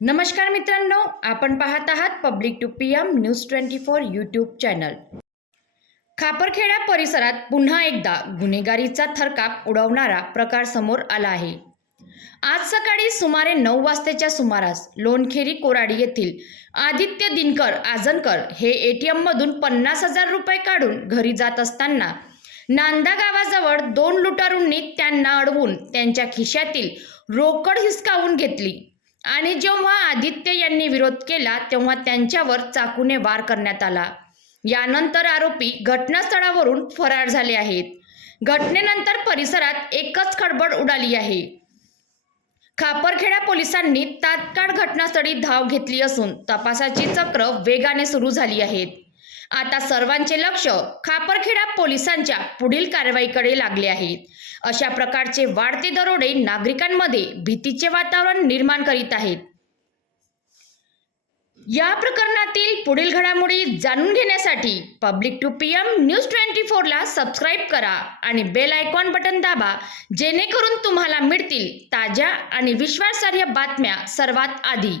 नमस्कार मित्रांनो आपण पाहत आहात public two P M news twenty four YouTube channel. Khaparkheda परिसरात पुन्हा एकदा गुन्हेगारीचा थरकाप उडवणारा प्रकार समोर आला आहे. आज सकाळी सुमारे नऊ वाजताच्या सुमारास लोणखेरी कोराडी येथील आदित्य दिनकर आजनकर हे ए टी एममधून पन्नास हजार रुपये काढून घरी जात असताना नांदा गावाजवळ दोन लुटारूंनी त्यांना अडवून त्यांच्या खिशातील रोकड हिसकावून घेतली. आणि जेव्हा आदित्य यांनी विरोध केला तेव्हा त्यांच्यावर चाकूने वार करण्यात आला. यानंतर आरोपी घटनास्थळावरून फरार झाले आहेत. घटनेनंतर परिसरात एकच खडबड उडाली आहे. खापरखेडा पोलिसांनी तात्काळ घटनास्थळी धाव घेतली असून तपासाची चक्र वेगाने सुरू झाली आहेत. आता सर्वांचे लक्ष खापरखेडा पोलिसांच्या पुढील कारवाईकडे लागले आहेत अशा प्रकारचे वाढते दरोडे नागरिकांमध्ये भीतीचे वातावरण निर्माण करीत आहेत. या प्रकरणातील पुढील घडामोडी जाणून घेण्यासाठी public two P M news twenty फोरला सबस्क्राईब करा आणि बेल आयकॉन बटन दाबा जेणेकरून तुम्हाला मिळतील ताज्या आणि विश्वासार्ह बातम्या सर्वात आधी.